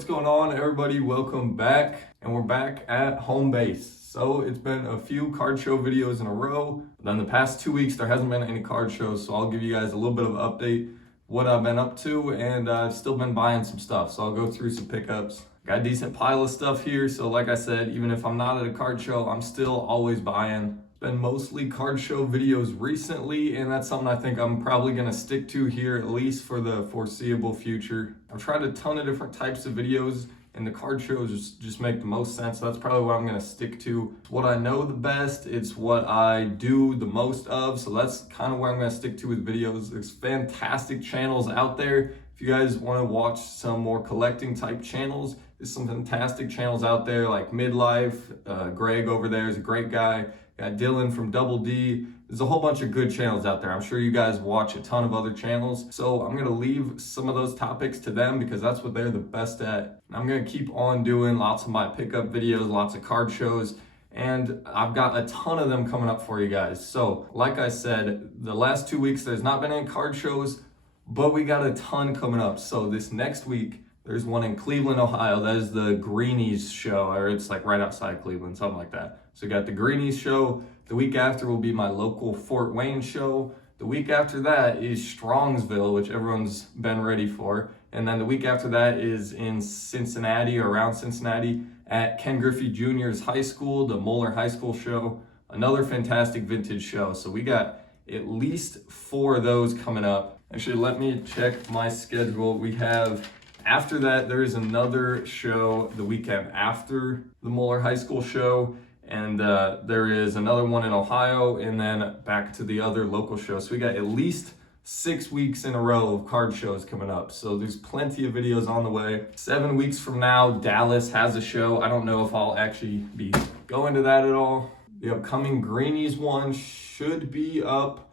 What's going on, everybody? Welcome back, and we're back at home base. So it's been a few card show videos in a row. Then the past 2 weeks there hasn't been any card shows, so I'll give you guys a little bit of an update what I've been up to, and I've still been buying some stuff, so I'll go through some pickups. Got a decent pile of stuff here, so like I said, even if I'm not at a card show, I'm still always buying. Been mostly card show videos recently, and that's something I think I'm probably gonna stick to here at least for the foreseeable future. I've tried a ton of different types of videos, and the card shows just make the most sense. So that's probably what I'm gonna stick to. It's what I know the best, it's what I do the most of, so that's kind of where I'm gonna stick to with videos. There's fantastic channels out there. If you guys want to watch some more collecting type channels, there's some fantastic channels out there like Midlife. Greg over there is a great guy. Got Dylan from Double D. There's a whole bunch of good channels out there. I'm sure you guys watch a ton of other channels. So I'm gonna leave some of those topics to them because that's what they're the best at. I'm gonna keep on doing lots of my pickup videos, lots of card shows, and I've got a ton of them coming up for you guys. So like I said, the last 2 weeks, there's not been any card shows, but we got a ton coming up. So this next week, there's one in Cleveland, Ohio. That is the Greenies show, or it's like right outside Cleveland, something like that. So we got the Greenies show. The week after will be my local Fort Wayne show. The week after that is Strongsville, which everyone's been ready for. And then the week after that is in Cincinnati, or around Cincinnati, at Ken Griffey Jr.'s high school, the Moeller High School show. Another fantastic vintage show. So we got at least 4 of those coming up. Actually, let me check my schedule. We have, after that, there is another show the weekend after the Moeller High School show, and there is another one in Ohio, and then back to the other local show. So we got at least 6 weeks in a row of card shows coming up. So there's plenty of videos on the way. 7 weeks from now, Dallas has a show. I don't know if I'll actually be going to that at all. The upcoming Greenies one should be up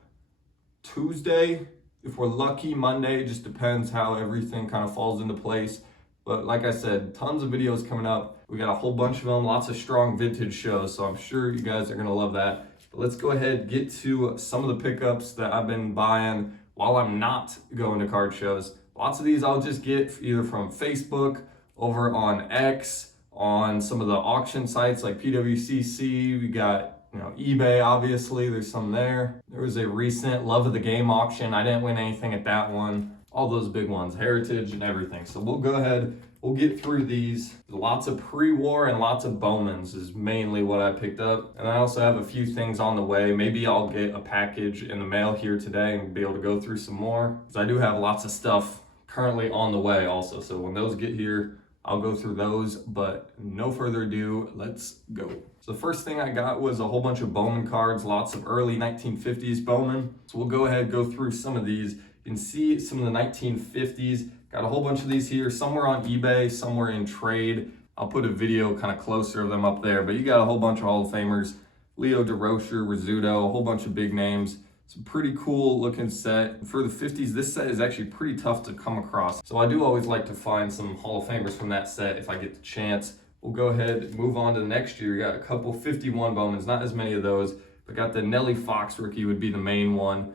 Tuesday. If we're lucky, Monday. Just depends how everything kind of falls into place. But like I said, tons of videos coming up. We got a whole bunch of them, lots of strong vintage shows, so I'm sure you guys are gonna love that. But let's go ahead and get to some of the pickups that I've been buying while I'm not going to card shows. Lots of these I'll just get either from Facebook, over on X, on some of the auction sites like PWCC. We got eBay, obviously, there's some there. There was a recent Love of the Game auction. I didn't win anything at that one. All those big ones, Heritage and everything. So we'll go ahead, we'll get through these. Lots of pre-war and lots of Bowmans is mainly what I picked up. And I also have a few things on the way. Maybe I'll get a package in the mail here today and be able to go through some more, because I do have lots of stuff currently on the way also. So when those get here, I'll go through those, but no further ado, let's go. So the first thing I got was a whole bunch of Bowman cards, lots of early 1950s Bowman. So we'll go ahead and go through some of these. You can see some of the 1950s. Got a whole bunch of these here, somewhere on eBay, somewhere in trade. I'll put a video kind of closer of them up there, but you got a whole bunch of Hall of Famers. Leo DeRocher, Rizzuto, a whole bunch of big names. It's a pretty cool looking set. For the 50s, this set is actually pretty tough to come across. So I do always like to find some Hall of Famers from that set if I get the chance. We'll go ahead and move on to the next year. We got a couple 51 Bowmans, not as many of those, but got the Nellie Fox rookie would be the main one.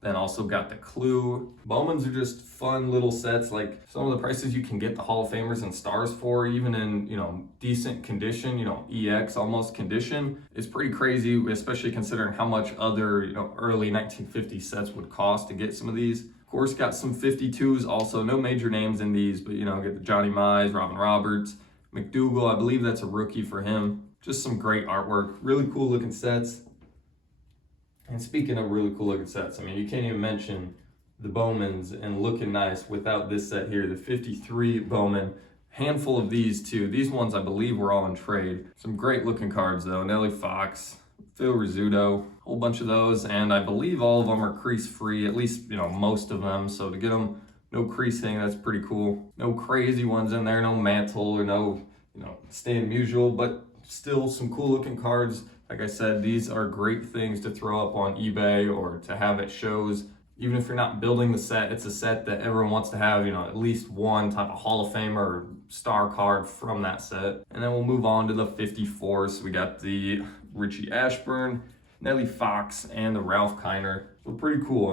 Then also got the Clue. Bowmans are just fun little sets. Like some of the prices you can get the Hall of Famers and stars for, even in, decent condition, EX almost condition, is pretty crazy, especially considering how much other, early 1950s sets would cost to get some of these. Of course, got some 52s also, no major names in these, but get the Johnny Mize, Robin Roberts, McDougal, I believe that's a rookie for him. Just some great artwork, really cool looking sets. And speaking of really cool looking sets, you can't even mention the Bowmans and looking nice without this set here, the 53 Bowman. Handful of these too. These ones I believe were all in trade. Some great looking cards though. Nellie Fox, Phil Rizzuto, a whole bunch of those, and I believe all of them are crease free, at least most of them. So to get them no creasing, that's pretty cool. No crazy ones in there, no mantle or no staying usual, but still some cool looking cards. Like I said, these are great things to throw up on eBay or to have at shows. Even if you're not building the set, it's a set that everyone wants to have, at least one type of Hall of Famer or star card from that set. And then we'll move on to the 54s. So we got the Richie Ashburn, Nellie Fox, and the Ralph Kiner. So pretty cool.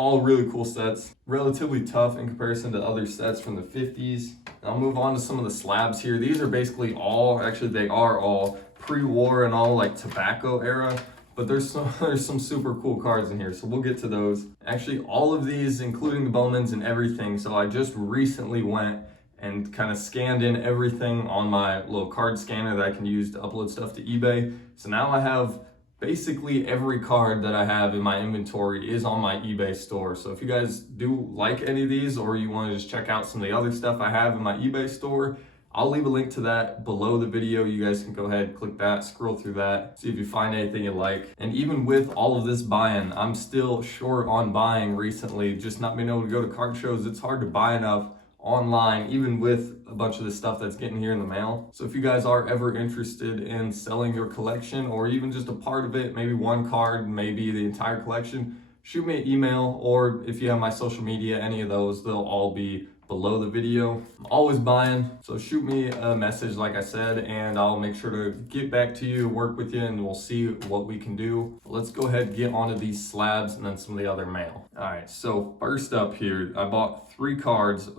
all really cool sets, relatively tough in comparison to other sets from the 50s. I'll move on to some of the slabs here. These are basically all, actually they are all pre-war and all like tobacco era, but there's some super cool cards in here, so we'll get to those. Actually, all of these, including the Bowmans and everything, so I just recently went and kind of scanned in everything on my little card scanner that I can use to upload stuff to eBay. So now I have basically every card that I have in my inventory is on my eBay store. So if you guys do like any of these, or you want to just check out some of the other stuff I have in my eBay store, I'll leave a link to that below the video. You guys can go ahead, click that, scroll through that, see if you find anything you like. And even with all of this buying, I'm still short on buying recently, just not being able to go to card shows. It's hard to buy enough online, even with a bunch of the stuff that's getting here in the mail. So if you guys are ever interested in selling your collection, or even just a part of it, maybe one card, maybe the entire collection, shoot me an email, or if you have my social media, any of those, they'll all be below the video. I'm always buying, so shoot me a message like I said, and I'll make sure to get back to you, work with you, and we'll see what we can do. Let's go ahead and get onto these slabs and then some of the other mail. All right, so first up here, I bought 3 cards.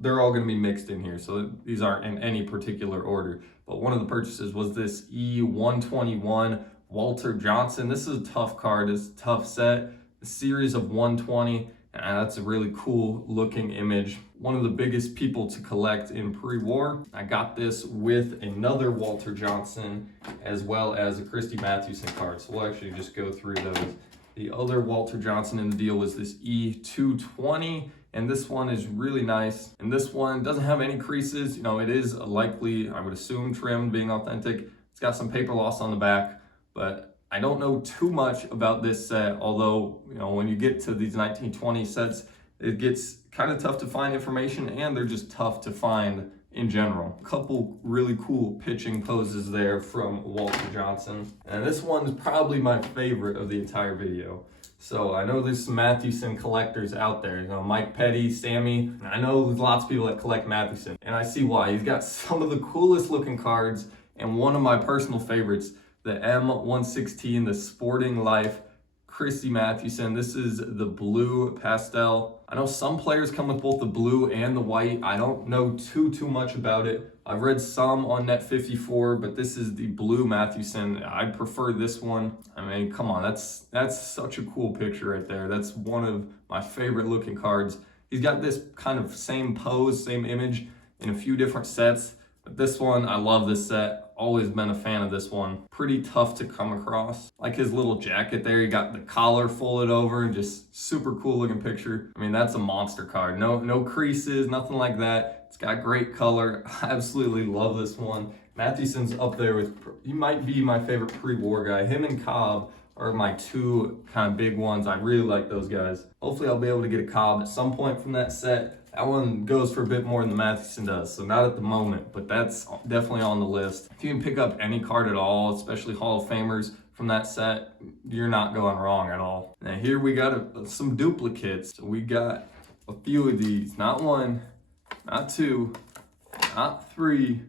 They're all gonna be mixed in here, so these aren't in any particular order, but one of the purchases was this E121 Walter Johnson. This is a tough card, it's a tough set, a series of 120. And that's a really cool looking image. One of the biggest people to collect in pre-war. I got this with another Walter Johnson as well as a Christy Mathewson card. So we'll actually just go through those. The other Walter Johnson in the deal was this E220. And this one is really nice. And this one doesn't have any creases. You know, it is likely, I would assume, trimmed, being authentic. It's got some paper loss on the back, but I don't know too much about this set, although, you know, when you get to these 1920 sets, it gets kind of tough to find information, and they're just tough to find in general. A couple really cool pitching poses there from Walter Johnson. And this one's probably my favorite of the entire video. So I know there's some Mathewson collectors out there, you know, Mike Petty, Sammy. I know there's lots of people that collect Mathewson, and I see why. He's got some of the coolest looking cards, and one of my personal favorites, the M116, the Sporting Life, Christy Mathewson. This is the blue pastel. I know some players come with both the blue and the white. I don't know too much about it. I've read some on Net54, but this is the blue Mathewson. I prefer this one. I mean, come on, that's such a cool picture right there. That's one of my favorite looking cards. He's got this kind of same pose, same image in a few different sets. But this one, I love this set. Always been a fan of this one. Pretty tough to come across. Like his little jacket there, he got the collar folded over, and just super cool looking picture. I mean, that's a monster card. No creases, nothing like that. It's got great color. I absolutely love this one. Mathewson's up there with, he might be my favorite pre-war guy. Him and Cobb are my 2 kind of big ones. I really like those guys. Hopefully I'll be able to get a Cobb at some point from that set. That one goes for a bit more than the Mathewson does, so not at the moment, but that's definitely on the list. If you can pick up any card at all, especially Hall of Famers from that set, you're not going wrong at all. Now here we got some duplicates. So we got a few of these, not 1, not 2, not 3,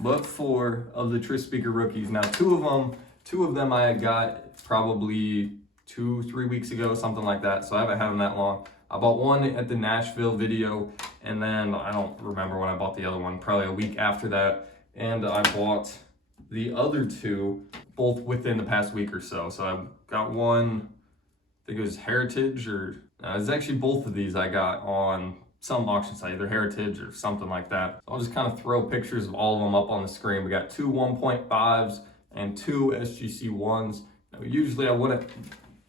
but 4 of the Tris Speaker rookies. Now two of them I had got probably 2-3 weeks ago, something like that, so I haven't had them that long. I bought one at the Nashville video, and then I don't remember when I bought the other one, probably a week after that. And I bought the other 2, both within the past week or so. So I got one, I think it was Heritage, or it's actually both of these I got on some auction site, either Heritage or something like that. So I'll just kind of throw pictures of all of them up on the screen. We got 2 1.5s and 2 SGC 1s. Now, usually I wouldn't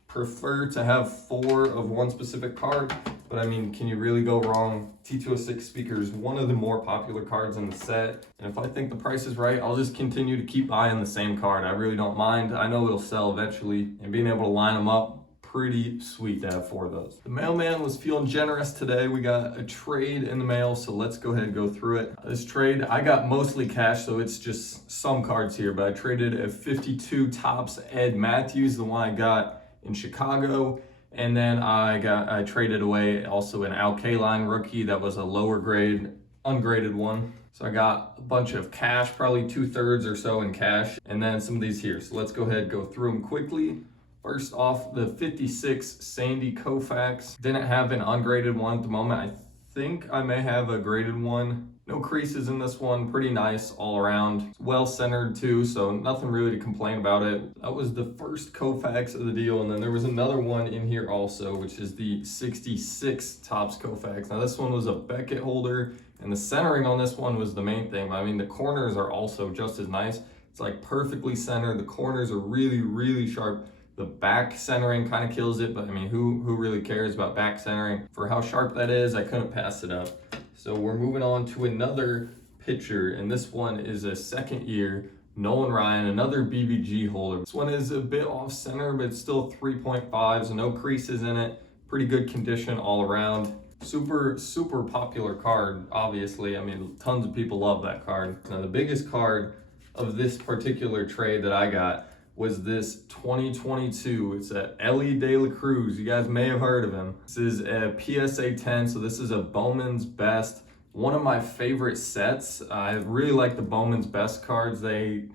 prefer to have 4 of one specific card, but I mean, can you really go wrong? T206 Speaker is one of the more popular cards in the set, and if I think the price is right, I'll just continue to keep buying the same card. I really don't mind. I know it'll sell eventually, and being able to line them up, pretty sweet to have 4 of those. The mailman was feeling generous today. We got a trade in the mail, so let's go ahead and go through it. This trade, I got mostly cash, so it's just some cards here, but I traded a 52 Topps Ed Matthews, the one I got in Chicago, and then I traded away also an Al Kaline rookie that was a lower grade, ungraded one. So I got a bunch of cash, probably 2/3 or so in cash, and then some of these here. So let's go ahead and go through them quickly. First off, the 56 Sandy Koufax. Didn't have an ungraded one at the moment. I think I may have a graded one. No creases in this one, pretty nice all around. Well centered too, so nothing really to complain about it. That was the first Koufax of the deal, and then there was another one in here also, which is the 66 Topps Koufax. Now this one was a Beckett holder, and the centering on this one was the main thing. I mean, the corners are also just as nice. It's like perfectly centered. The corners are really, really sharp. The back centering kind of kills it, but I mean, who really cares about back centering? For how sharp that is, I couldn't pass it up. So we're moving on to another pitcher, and this one is a second year Nolan Ryan, another BBG holder. This one is a bit off center, but it's still 3.5, so no creases in it. Pretty good condition all around. Super popular card, obviously. I mean, tons of people love that card. Now the biggest card of this particular trade that I got was this 2022. It's a Elly De La Cruz. You guys may have heard of him. This is a PSA 10, so this is a Bowman's Best. One of my favorite sets. I really like the Bowman's Best cards. They've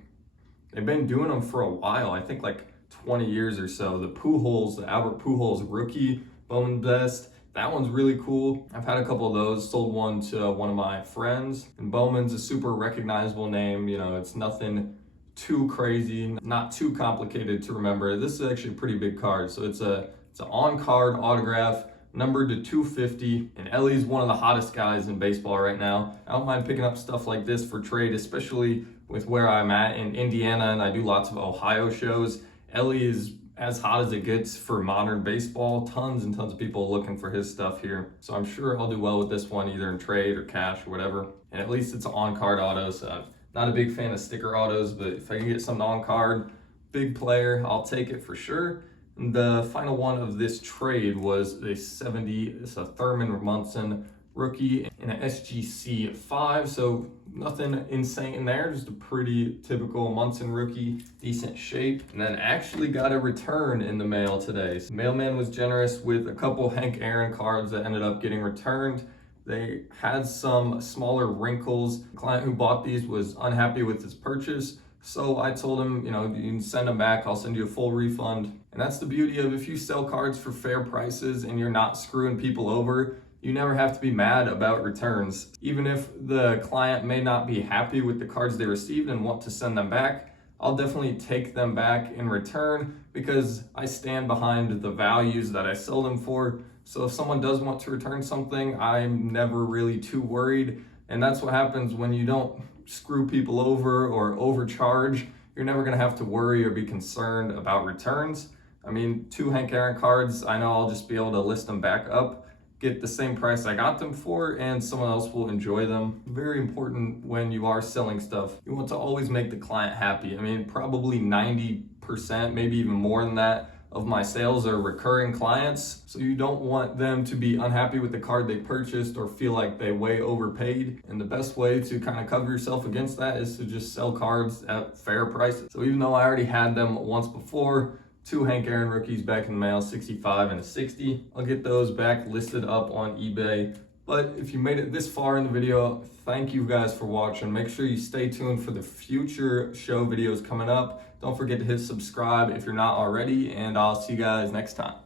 been doing them for a while. I think like 20 years or so. The Pujols, the Albert Pujols rookie Bowman's Best. That one's really cool. I've had a couple of those. Sold one to one of my friends. And Bowman's a super recognizable name. You know, it's nothing too crazy, not too complicated to remember. This is actually a pretty big card. So it's an on-card autograph, numbered to 250. And Elly's one of the hottest guys in baseball right now. I don't mind picking up stuff like this for trade, especially with where I'm at in Indiana, and I do lots of Ohio shows. Elly is as hot as it gets for modern baseball. Tons and tons of people looking for his stuff here. So I'm sure I'll do well with this one, either in trade or cash or whatever. And at least it's an on-card auto, so not a big fan of sticker autos, but if I can get something on card, big player, I'll take it for sure. And the final one of this trade was a 70, it's a Thurman Munson rookie in an SGC 5, so nothing insane in there, just a pretty typical Munson rookie, decent shape. And then actually got a return in the mail today. So mailman was generous with a couple Hank Aaron cards that ended up getting returned. They had some smaller wrinkles. The client who bought these was unhappy with his purchase. So I told him, you know, you can send them back. I'll send you a full refund. And that's the beauty of if you sell cards for fair prices and you're not screwing people over, you never have to be mad about returns. Even if the client may not be happy with the cards they received and want to send them back, I'll definitely take them back in return because I stand behind the values that I sell them for. So if someone does want to return something, I'm never really too worried. And that's what happens when you don't screw people over or overcharge. You're never gonna have to worry or be concerned about returns. I mean, 2 Hank Aaron cards, I know I'll just be able to list them back up, get the same price I got them for, and someone else will enjoy them. Very important when you are selling stuff. You want to always make the client happy. I mean, probably 90%, maybe even more than that, of my sales are recurring clients. So you don't want them to be unhappy with the card they purchased or feel like they way overpaid. And the best way to kind of cover yourself against that is to just sell cards at fair prices. So even though I already had them once before, 2 Hank Aaron rookies back in the mail, 65 and a 60. I'll get those back listed up on eBay. But if you made it this far in the video, thank you guys for watching. Make sure you stay tuned for the future show videos coming up. Don't forget to hit subscribe if you're not already, and I'll see you guys next time.